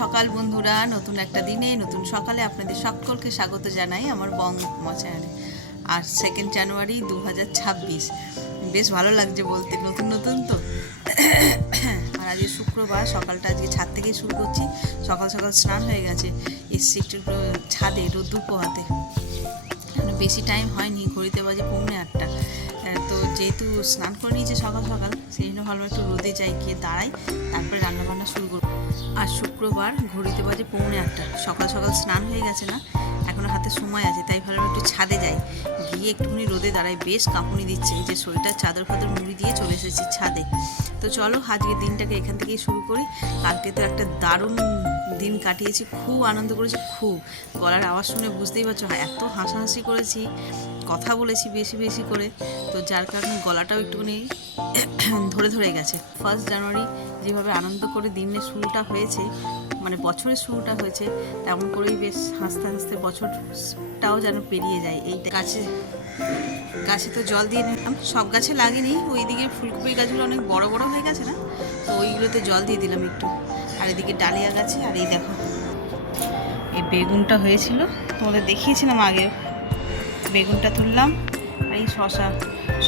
সকাল বন্ধুরা, নতুন একটা দিনে নতুন সকালে আপনাদের সকলকে স্বাগত জানাই আমার বং চ্যানেলে। আর 2 জানুয়ারি 2026, বেশ ভালো লাগছে বলতে, নতুন নতুন তো। আর আজকে শুক্রবার, সকালটা আজকে ছাদ থেকেই শুরু করছি। সকাল সকাল স্নান হয়ে গেছে, এসছি একটু ছাদে রোদ্দুর পোহাতে। বেশি টাইম হয়নি, ঘড়িতে বাজে 7:45। তো যেহেতু স্নান করে নিয়েছে সকাল সকাল, সেই জন্য ভালো একটু রোদে যাই, গিয়ে দাঁড়াই, তারপরে রান্নাবান্না শুরু করব। আর শুক্রবার, ঘড়িতে বাজে 7:45, সকাল সকাল স্নান হয়ে গেছে না, এখনও হাতে সময় আছে, তাই ভালো একটু ছাদে যাই, গিয়ে একটুখানি রোদে দাঁড়াই। বেশ কাঁপুনি দিচ্ছে, এই যে সোয়েটার চাদর ফাদর মুড়ি দিয়ে চলে এসেছি ছাদে। তো চলো আজকে দিনটাকে এখান থেকেই শুরু করি। কালকে তো একটা দারুণ দিন কাটিয়েছি, খুব আনন্দ করেছি, খুব। গলার আওয়াজ শুনে বুঝতেই পারছো, এত হাসাহাসি করেছি, কথা বলেছি বেশি বেশি করে, তো যার কারণে গলাটাও একটুখানি ধরে ধরে গেছে। 1 জানুয়ারি যেভাবে আনন্দ করে দিনের শুরুটা হয়েছে, মানে বছরের শুরুটা হয়েছে, তেমন করেই বেশ হাসতে হাসতে বছরটাও যেন পেরিয়ে যায়। এই গাছে তো জল দিয়ে নিলাম, সব গাছে লাগেনি, ওই দিকে ফুলকপি গাছগুলো অনেক বড় বড় হয়ে গেছে না, তো ওইগুলোতে জল দিয়ে দিলাম একটু। আর এদিকে ডালিয়া গাছে, আর এই দেখো এই বেগুনটা হয়েছিল, তোমাদের দেখিয়েছিলাম আগেও, বেগুনটা তুললাম। আর এই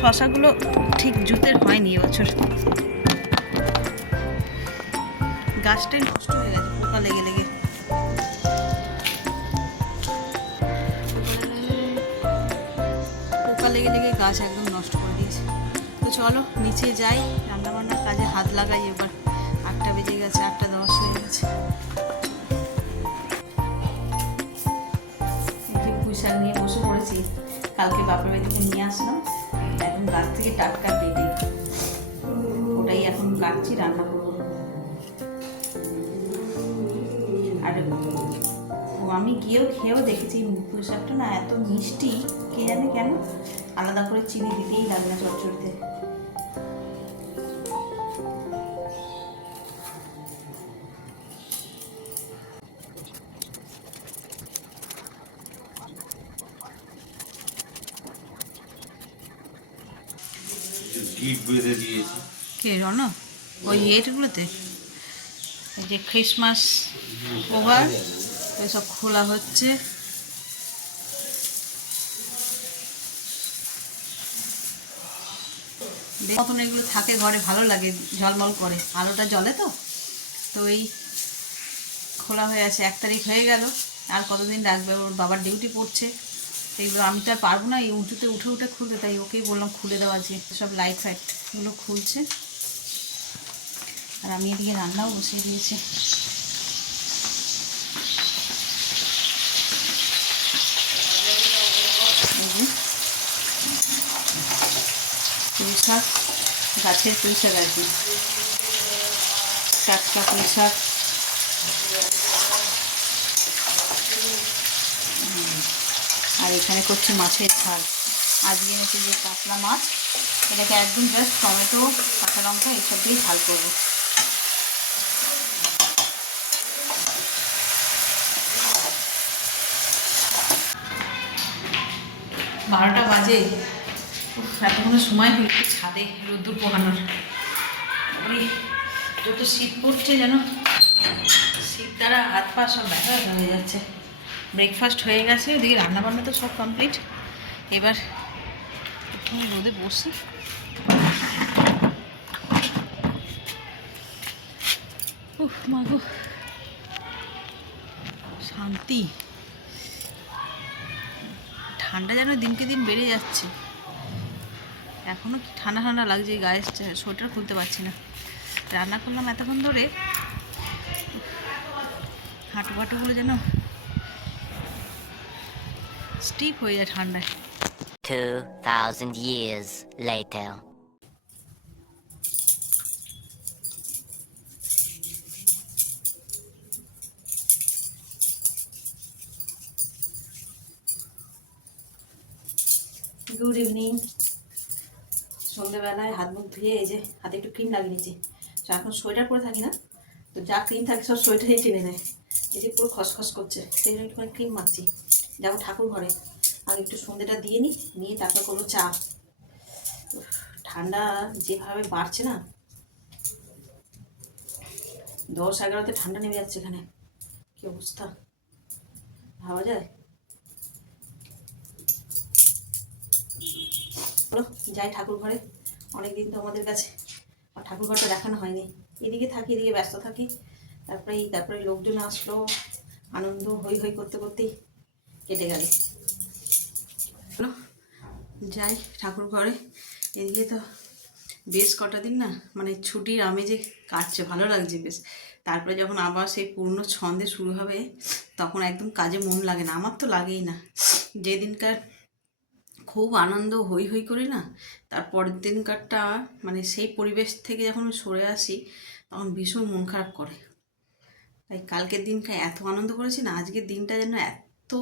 শশাগুলো ঠিক জুতের হয়নি এবছর, গাছটাই নষ্ট হয়ে গেছে পোকা লেগে লেগে। পোকা লেগে লেগে গাছ একদম নষ্ট করে দিয়েছে। তো চলো নিচে যাই, রান্নাবান্নার কাজে হাত লাগাই এবার। 8টা বেজে গেছে, 8:10 হয়ে গেছে। পুঁইশাক নিয়ে বসে পড়েছি, কালকে বাপের বাড়ি থেকে নিয়ে আসলাম, এখন গাছ থেকে টাটকা পেটে, ওটাই এখন কাটছি, রান্না করবো। আর আমি গিয়েও খেয়েও দেখেছি, পুঁইশাকটা না এত মিষ্টি, কে জানে কেন, আলাদা করে চিনি দিতেই লাগে না চচ্চড়িতে। কে রন ওই এটগুলোতে, এই যে ক্রিসমাস ওভার এসব খোলা হচ্ছে। মতন এগুলো থাকে ঘরে, ভালো লাগে, ঝলমল করে, আলোটা জ্বলে তো। তো এই খোলা হয়ে আছে, 1 তারিখ হয়ে গেল, আর কতদিন রাখবে, ওর বাবার ডিউটি পড়ছে, এইগুলো আমি তো আর পারবো না এই উঁচুতে উঠে উঠে খুলতে, তাই ওকেই বললাম খুলে দেওয়া আছে। সব লাইট ফাইটগুলো খুলছে, আর আমি এদিকে রান্নাও বসিয়ে দিয়েছি। পুঁইশাক, গাছের পুঁইশাক আর কি, টাটকা পুঁইশাক। আর এখানে করছে মাছের ঝাল, আজকে এনেছি যে কাতলা মাছ, এটাকে একদম জাস্ট টমেটো, কাঁচা লঙ্কা এসব দিয়ে ঝাল করবো। বারোটা বাজে, এতক্ষণ সময় হলো একটু ছাদে রোদ্দুর পোহানোর। ওই যত শীত পড়ছে যেন, শীত দ্বারা হাত পা সব ব্যথা ব্যথা হয়ে যাচ্ছে। ব্রেকফাস্ট হয়ে গেছে, ওদিকে রান্নাবান্না তো সব কমপ্লিট। এবার একটু রোদে বসি। উফ মা গো, শান্তি। ঠান্ডা যেন দিনকে দিন বেড়ে যাচ্ছে, এখনও কি ঠান্ডা ঠান্ডা লাগছে, গায়ে সোয়েটার খুলতে পারছি না। রান্না করলাম এতক্ষণ ধরে, হাঁটু ফাটুগুলো যেন স্টিফ হয়ে যায় ঠান্ডায়। 2000 years later. Good evening. সন্ধ্যেবেলায় হাত মুখ ধুয়ে এই যে হাতে একটু ক্রিম লাগিয়ে নিয়েছি। এখন সোয়েটার পরে থাকি না, তো যা ক্রিম থাকে সব সোয়েটারেই টেনে নেয়, এই যে পুরো খসখস করছে, সেই জন্য একটু ক্রিম মাখছি। যাবো ঠাকুর ঘরে, আগে একটু সন্ধ্যেটা দিয়ে নিয়ে তারপর করবো চা। ঠান্ডা যেভাবে বাড়ছে না, 10-11তে ঠান্ডা নেমে যাচ্ছে এখানে। অবস্থা ভাবা যায়। চলো যাই ঠাকুর ঘরে, অনেকদিন তো আমাদের কাছে আর ঠাকুর ঘরটা দেখানো হয়নি। এদিকে থাকি, এদিকে ব্যস্ত থাকি, তারপরে লোকজন আসলো, আনন্দ হই হই করতে করতেই কেটে গেল। চলো যাই ঠাকুর ঘরে। এদিকে তো বেশ কটা দিন না মানে ছুটির আমেজে কাটছে, ভালো লাগছে বেশ। তারপরে যখন আবার সেই পূর্ণ ছন্দে শুরু হবে তখন একদম কাজে মন লাগে না, আমার তো লাগেই না। যেদিনকার খুব আনন্দ হই হই করি না, তারপরের দিনকারটা মানে সেই পরিবেশ থেকে যখন সরে আসি তখন ভীষণ মন খারাপ করে। তাই কালকের দিনটা এত আনন্দ করেছি না, আজকের দিনটা যেন এত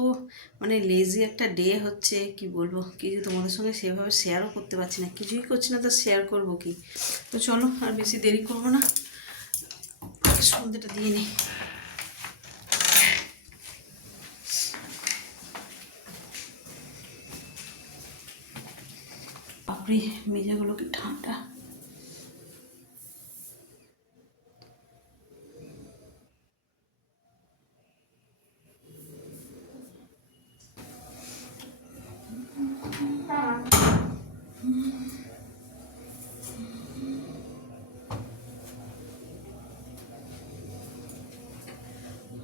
মানে লেজি একটা ডে হচ্ছে, কি বলবো, কিছু তোমাদের সঙ্গে সেভাবে শেয়ারও করতে পারছি না, কিছুই করছি না তো শেয়ার করবো কি। তো চলো আর বেশি দেরি করবো না, সন্ধ্যেটা দিয়ে নিই। বাপরে মেজাগুলো কি ঠান্ডা।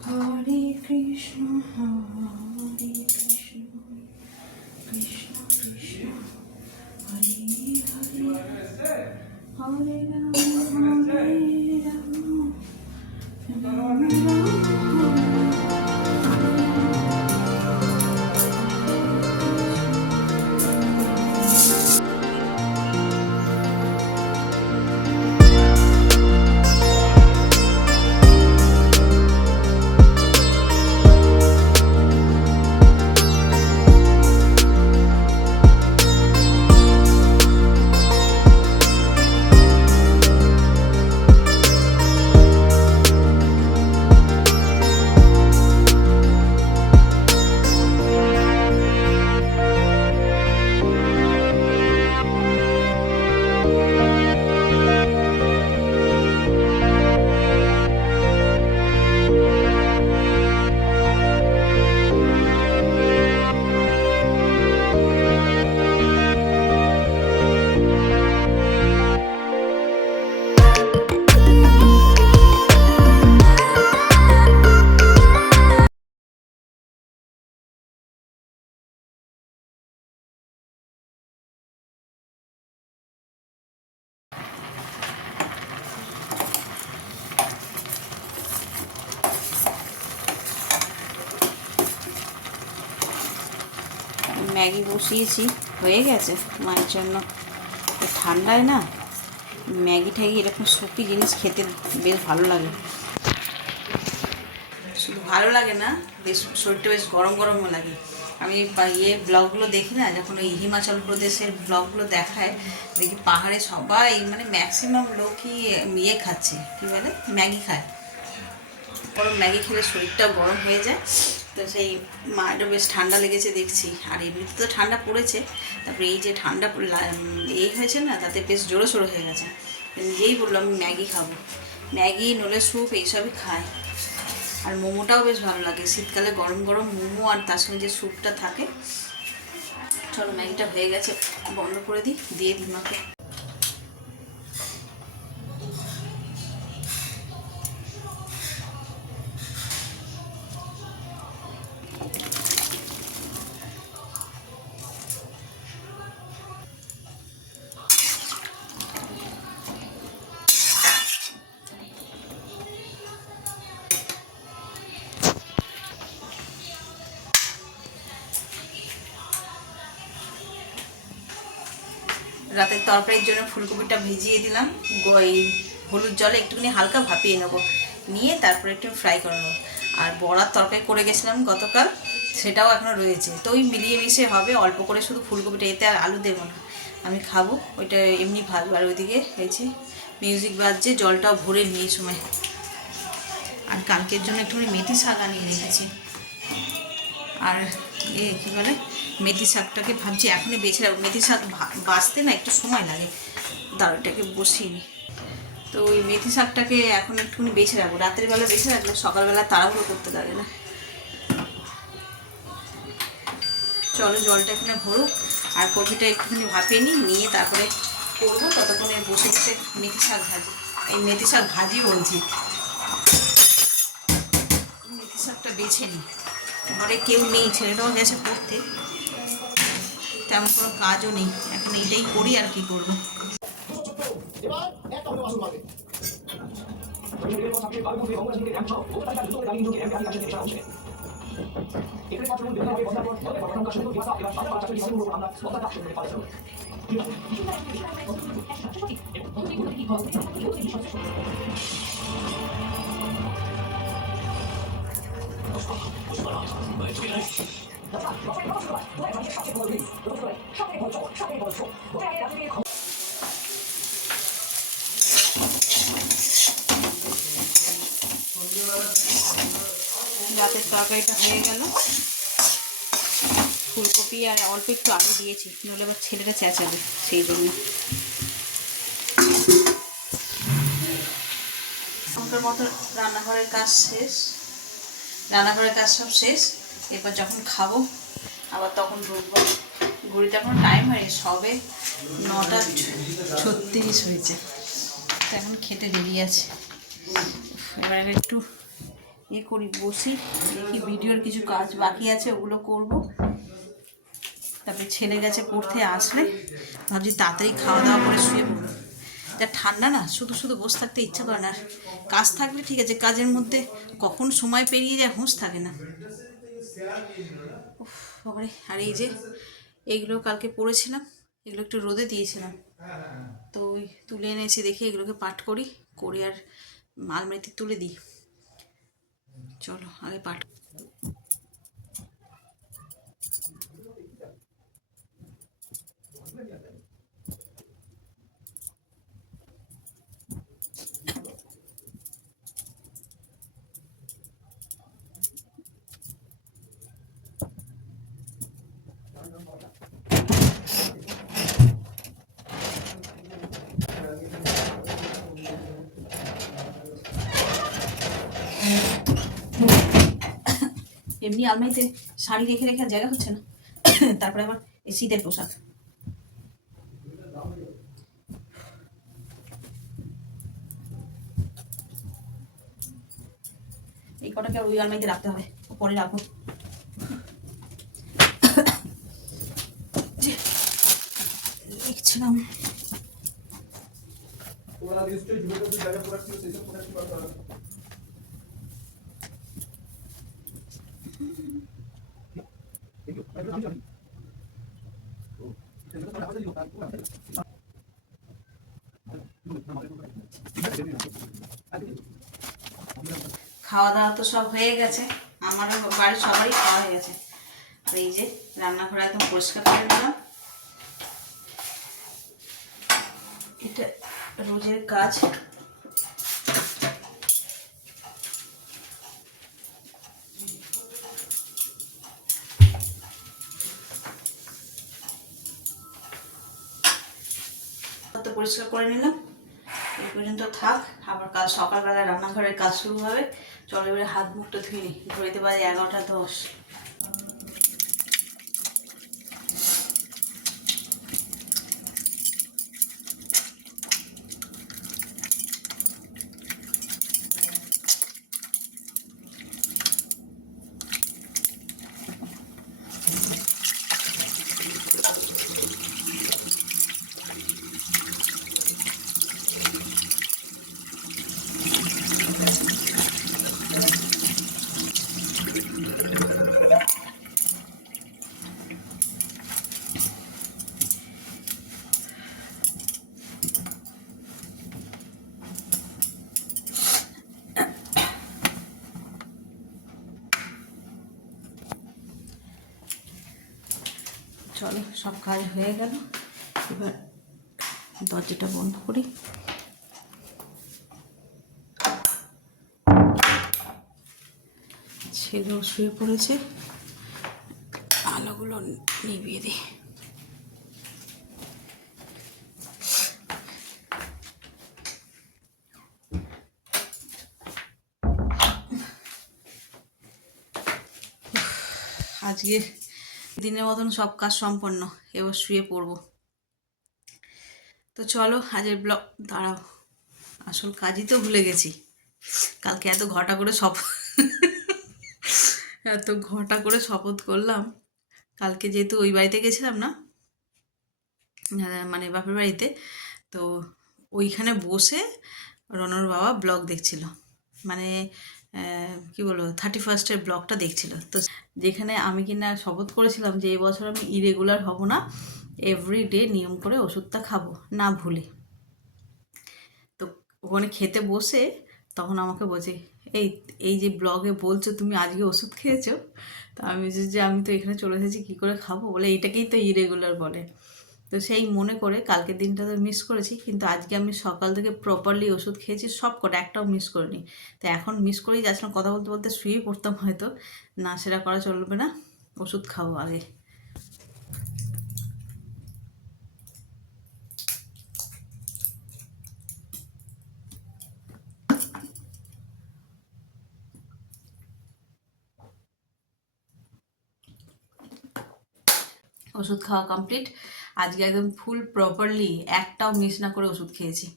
হরে কৃষ্ণ হরে কৃষ্ণ কৃষ্ণ কৃষ্ণ হরে হরে, হরে রাম হরে রাম রাম ম্যাগি বসিয়েছি, হয়ে গেছে মায়ের জন্য। ঠান্ডায় না ম্যাগি ট্যাগি এরকম সুপি জিনিস খেতে বেশ ভালো লাগে। শুধু ভালো লাগে না, বেশ শরীরটা বেশ গরম গরমও লাগে। আমি ব্লগগুলো দেখি না, যখন ওই হিমাচল প্রদেশের ব্লগগুলো দেখায়, দেখি পাহাড়ে সবাই মানে ম্যাক্সিমাম লোকই খাচ্ছে, কী বলে, ম্যাগি খায়। গরম ম্যাগি খেলে শরীরটাও গরম হয়ে যায়। তো সেই মায়েরও বেশ ঠান্ডা লেগেছে দেখছি, আর এমনিতে তো ঠান্ডা পড়েছে, তারপরে এই যে ঠান্ডা হয়েছে না, তাতে বেশ জোরো সোরো হয়ে গেছে। নিজেই বললাম আমি ম্যাগি খাবো, ম্যাগি নলে স্যুপ এইসবই খায়। আর মোমোটাও বেশ ভালো লাগে, শীতকালে গরম গরম মোমো আর তার সঙ্গে যে স্যুপটা থাকে। চলো ম্যাগিটা হয়ে গেছে, বন্ধ করে দিই, দিয়ে দিই মাকে। রাতের তরকারির জন্য ফুলকপিটা ভিজিয়ে দিলাম, এই হলুদ জলে একটুখানি হালকা ভাপিয়ে নেবো, নিয়ে তারপরে একটু ফ্রাই করে নেবো। আর বড়ার তরকারি করে গেছিলাম গতকাল, সেটাও এখনও রয়েছে। তো ওই মিলিয়ে মিশিয়ে হবে, অল্প করে শুধু ফুলকপিটা, এতে আর আলু দেবো না, আমি খাবো ওইটা এমনি ভাজবো। আর ওইদিকে হয়েছে মিউজিক বাজছে, জলটাও ভরে নিয়ে সময়। আর কালকের জন্য একটুখানি মেথি শাক আনিয়ে রেখেছি। আর কী বলে, মেথি শাকটাকে ভাবছি এখনই বেছে রাখবো। মেথি শাক বাছতে না একটু সময় লাগে, দাঁড়াটাকে বসিয়ে নিই। তো ওই মেথি শাকটাকে এখন একটুখানি বেছে রাখবো, রাতের বেলা বেছে রাখলে সকালবেলা তাড়াহুড়ো করতে লাগে না। চলো জলটা এখানে ভরুক, আর কপিটা একটুখানি ভাপিয়ে নিয়ে তারপরে করবো। ততক্ষণে বসে বসে মেথি শাক ভাজি, এই মেথি শাক ভাজি বলছি, মেথি শাকটা বেছে নিই। ঘরে কেউ নেই, ছেলেটাও গেছে পড়তে, তেমন কোনো কাজও নেই এখন, এইটাই করি আর কি করবো। রাতের তরকারিটা হয়ে গেল, ফুলকপি আর অল্প একটু আলু দিয়েছি, নইলে এবার ছেলেটা চেঁচাবে, সেই জন্য। এখনকার মতো রান্নাঘরের কাজ শেষ, রান্নাঘরের কাজ সব শেষ। এরপর যখন খাবো আবার তখন ঢুকবো। ঘড়িতে এখন টাইম হয়নি, সবে 9:36 হয়েছে, তো এখন খেতে দেরি আছে। এবার আমি একটু করি, বসি, দেখি ভিডিওর কিছু কাজ বাকি আছে ওগুলো করব। তারপরে ছেলে গেছে পড়তে, আসলে ভাবছি তাড়াতাড়ি খাওয়া দাওয়া করে শুয়ে পড়বো। যা ঠান্ডা না, শুধু শুধু বসে থাকতে ইচ্ছা করে না। কাজ থাকলে ঠিক আছে, কাজের মধ্যে কখন সময় পেরিয়ে যায় হুঁশ থাকে না। বাবারে, আর এই যে এইগুলো কালকে পড়েছিলাম, এগুলো একটু রোদে দিয়েছিলাম, তো ওই তুলে এনেছি, দেখি এগুলোকে পাট করি, করে আর আলমারিতে তুলে দিই। চলো আগে পাট। এমনি আলমারিতে শাড়ি রেখে রেখে আর জায়গা হচ্ছে না, তারপরে আবার এই শীতের পোশাক। এই কটাকে ওই আলমারিতে রাখতে হবে, পরে রাখবো। লিখছিলাম খাওয়া দাওয়া তো সব হয়ে গেছে, আমারও বাড়ির সবারই খাওয়া হয়ে গেছে। আর এই যে রান্নাঘর একদম পরিষ্কার করে দিলাম, এটা রোজের কাজ। তো পরিষ্কার করে নিলাম, এই পর্যন্ত থাক, আবার কাল সকালবেলা রান্নাঘরের কাজ শুরু হবে। চলো এবারে হাত মুখটা ধুয়ে নিই, ঘড়িতে বাজে 11:10। চলো সব কাজ হয়ে গেল, এবার দরজাটা বন্ধ করি। ছেলেও শুয়ে পড়েছে, আলোগুলো নিভিয়ে দিই। আজকে দিনের মতন সব কাজ সম্পন্ন, এবার শুয়ে পড়বো। তো চলো আজের ব্লগ, দাঁড়াও আসল কাজই তো ভুলে গেছি। কালকে এত ঘটা করে শপথ করলাম। কালকে যেহেতু ওই বাড়িতে গেছিলাম না, মানে বাপের বাড়িতে, তো ওইখানে বসে রনর বাবা ব্লগ দেখছিল, মানে কি বলবো 31st ব্লগটা দেখছিল। তো যেখানে আমি কিনা শপথ করেছিলাম যে এবছর আমি ইরেগুলার হব না, এভরিডে নিয়ম করে ওষুধটা খাবো না ভুলে। তো ওখানে খেতে বসে তখন আমাকে বলছে, এই এই যে ব্লগে বলছো তুমি আজকে ওষুধ খেয়েছো। তো আমি বলছি যে আমি তো এখানে চলে এসেছি কী করে খাবো, বলে এইটাকেই তো ইরেগুলার বলে। তো সেই মনে করে কালকের দিনটা তো মিস করেছি, কিন্তু আজকে আমি সকাল থেকে প্রপারলি ওষুধ খেয়েছি সব কটা, একটাও মিস করিনি। তো এখন মিস করেই যাচ্ছিলাম, কথা বলতে বলতে শুয়েই পড়তাম হয়তো, না সেটা করা চলবে না, ওষুধ খাবো আগে। ওষুধ খাওয়া কমপ্লিট, আজকে একদম ফুল প্রপারলি একটাও মিস না করে ওষুধ খেয়েছি।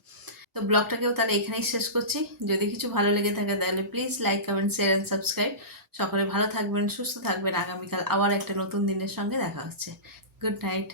তো ব্লগটাকেও তাহলে এখানেই শেষ করছি। যদি কিছু ভালো লেগে থাকে তাহলে please like, comment, share and subscribe. সকলে ভালো থাকবেন, সুস্থ থাকবেন। আগামীকাল আবার একটা নতুন দিনের সঙ্গে দেখা হচ্ছে। Good night.